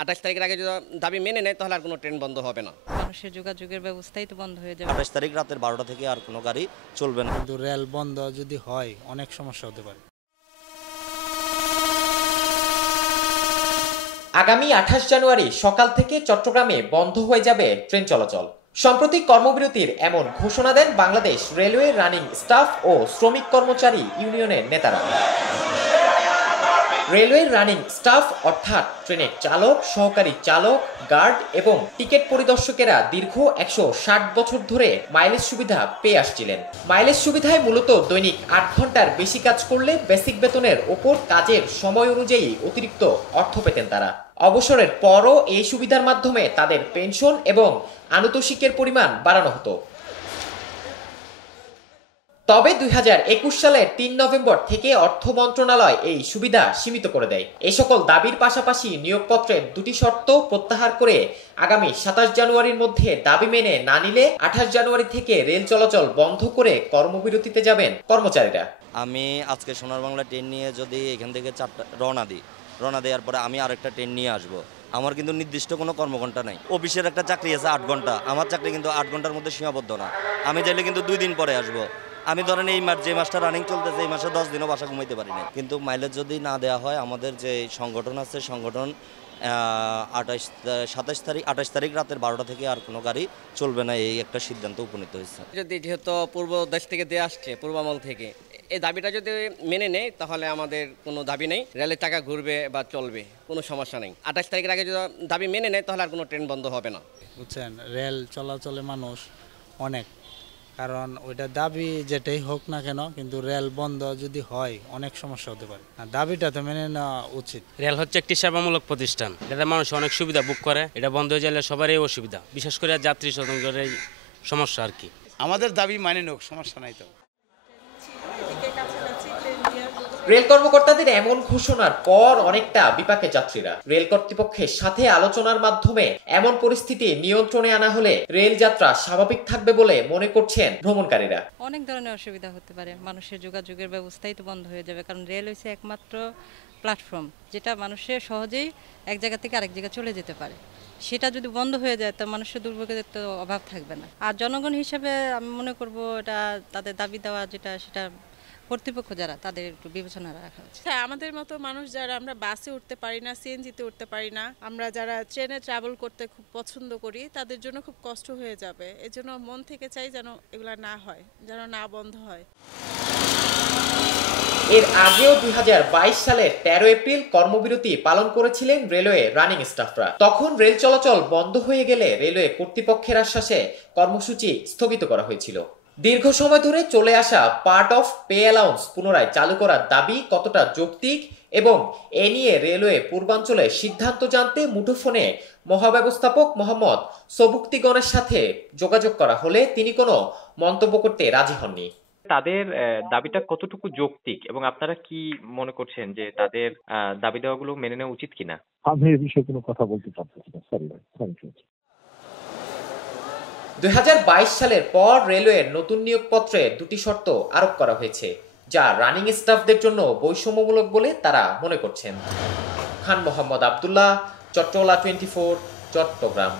28 তারিখের আগে যদি দাবি মেনে নেয় তাহলে আর কোনো ট্রেন বন্ধ হবে না। মানুষের যোগাযোগের ব্যবস্থাই তো বন্ধ হয়ে যাবে। 28 তারিখ রাতের 12টা থেকে আর কোনো গাড়ি চলবে না। কিন্তু রেল বন্ধ যদি হয় অনেক সমস্যা হতে পারে। আগামী 28 জানুয়ারি সকাল থেকে চট্টগ্রামে বন্ধ হয়ে যাবে ট্রেন চলাচল। সম্প্রতি কর্মবিরতির এমন ঘোষণা দেন বাংলাদেশ রেলওয়ে রানিং স্টাফ ও শ্রমিক কর্মচারী ইউনিয়নের নেতারা। রেলওয়ে রানিং স্টাফ অর্থাৎ ট্রেনের চালক, সহকারী চালক, গার্ড এবং টিকিট পরিদর্শকেরা দীর্ঘ 160 বছর ধরে মাইলেজ সুবিধা পেয়ে আসছিলেন। মাইলেজ সুবিধায় মূলত দৈনিক 8 ঘন্টার বেশি কাজ করলে বেসিক বেতনের ওপর কাজের সময় অনুযায়ী অতিরিক্ত অর্থ পেতেন তারা। অবসরের পরও এই সুবিধার মাধ্যমে তাদের পেনশন এবং আনুতোষিকের পরিমাণ বাড়ানো হতো। তবে 2021 সালের 3 নভেম্বর থেকে অর্থ মন্ত্রণালয় এই সুবিধা সীমিত করে দেয়। এই সকল দাবির পাশাপাশি নিয়োগপত্রের দুটি শর্ত প্রত্যাহার করে আগামী 27 জানুয়ারির মধ্যে দাবি মেনে না নিলে 28 জানুয়ারি থেকে রেল চলাচল বন্ধ করে কর্মবিরতিতে যাবেন কর্মচারীরা। আমি আজকে সোনার বাংলা ট্রেন নিয়ে যদি এখান থেকে রওনা দেওয়ার পরে আমি আরেকটা ট্রেন নিয়ে আসবো, আমার কিন্তু নির্দিষ্ট কোনো কর্মঘণ্টা নাই। অফিসের একটা চাকরি আছে 8 ঘন্টা, আমার চাকরি কিন্তু 8 ঘন্টার মধ্যে সীমাবদ্ধ না। আমি চাইলে কিন্তু 2 দিন পরে আসবো। আমি ধরেন এই যে মাসটা রানিং চলতেছে এই মাসে 10 দিনও বাসা ঘুমাইতে পারি না। কিন্তু মাইলেজ যদি না দেওয়া হয়, আমাদের যে সংগঠন আছে সংগঠন 28 তারিখ রাতের 12টা থেকে আর কোনো গাড়ি চলবে না, এই একটা সিদ্ধান্ত উপনীত হয়েছে। যেহেতু পূর্ব দেশ থেকে দিয়ে আসছে, পূর্বামল থেকে, এই দাবিটা যদি মেনে নেয় তাহলে আমাদের কোনো দাবি নেই, রেলের টাকা ঘুরবে বা চলবে, কোনো সমস্যা নেই। 28 তারিখের আগে যদি দাবি মেনে নেয় তাহলে আর কোনো ট্রেন বন্ধ হবে না। বুঝছেন, রেল চলাচলে মানুষ অনেক, কারণ ওইটা দাবি যেটাই হোক না কেন, কিন্তু রেল বন্ধ যদি হয় অনেক সমস্যা হতে পারে। দাবিটা তো মেনে নেওয়া উচিত। রেল হচ্ছে একটি সেবামূলক প্রতিষ্ঠান, এটাতে মানুষ অনেক সুবিধা ভোগ করে। এটা বন্ধ হয়ে গেলে সবারই অসুবিধা, বিশেষ করে যাত্রী স্বতন্ত্রের এই সমস্যা আর কি। আমাদের দাবি মানে নোক, সমস্যা নাই তো। রেল কর্মকর্তাদের এমন ঘোষণার পর অনেকটা বিপাকে যাত্রীরা। রেল কর্তৃপক্ষের সাথে আলোচনার মাধ্যমে এমন পরিস্থিতি নিয়ন্ত্রণে আনা হলে রেল যাত্রা স্বাভাবিক থাকবে বলে মনে করছেন ভ্রমণকারীরা। অনেক ধরনের অসুবিধা হতে পারে, মানুষের যোগাযোগের ব্যবস্থাই তো বন্ধ হয়ে যাবে। কারণ রেল হচ্ছে একমাত্র প্ল্যাটফর্ম যেটা মানুষের সহজেই এক জায়গা থেকে আরেক জায়গায় চলে যেতে পারে। সেটা যদি বন্ধ হয়ে যায় তো মানুষের দুর্ভোগের তো অভাব থাকবে না। আর জনগণ হিসেবে আমি মনে করব এটা তাদের দাবি দেওয়া যেটা, সেটা কর্তৃপক্ষ যারা তাদের একটু বিবেচনা রাখা উচিত। হ্যাঁ, আমাদের মতো মানুষ যারা আমরা বাসে উঠতে পারি না, সিএনজিতে উঠতে পারি না, আমরা যারা ট্রেনে ট্রাভেল করতে খুব পছন্দ করি, তাদের জন্য খুব কষ্ট হয়ে যাবে। এজন্য মন থেকে চাই যেন এগুলা না হয়, যেন না বন্ধ হয়। এর আগেও 2022 সালের 13 এপ্রিল কর্মবিরতি পালন করেছিলেন রেলওয়ে রানিং স্টাফরা। তখন রেল চলাচল বন্ধ হয়ে গেলে রেলওয়ে কর্তৃপক্ষের আশ্বাসে কর্মসূচি স্থগিত করা হয়েছিল। দীর্ঘ সময় ধরে চলে আসা পার্ট অফ পে অ্যালাউন্স পুনরায় চালু করার দাবি কতটা যৌক্তিক এবং এ নিয়ে রেলওয়ে পূর্বাঞ্চলের সিদ্ধান্ত জানতে মুঠোফোনে মহাব্যবস্থাপক মোহাম্মদ সবুক্তিগণের সাথে যোগাযোগ করা হলে তিনি কোনো মন্তব্য করতে রাজি হননি। তাদের দাবিটা কতটুকু যৌক্তিক এবং আপনারা কি মনে করছেন যে তাদের দাবি দেওয়াগুলো মেনে নেওয়া উচিত কিনা? আমি এই বিষয়ে কোনো কথা বলতে পারছি না, সরি। 2022 সালের পর রেলওয়ের নতুন নিয়োগপত্রে দুটি শর্ত আরোপ করা হয়েছে, যা রানিং স্টাফদের জন্য বৈষম্যমূলক বলে তারা মনে করছেন। খান মোহাম্মদ আব্দুল্লাহ, চট্টলা 24, চট্টগ্রাম।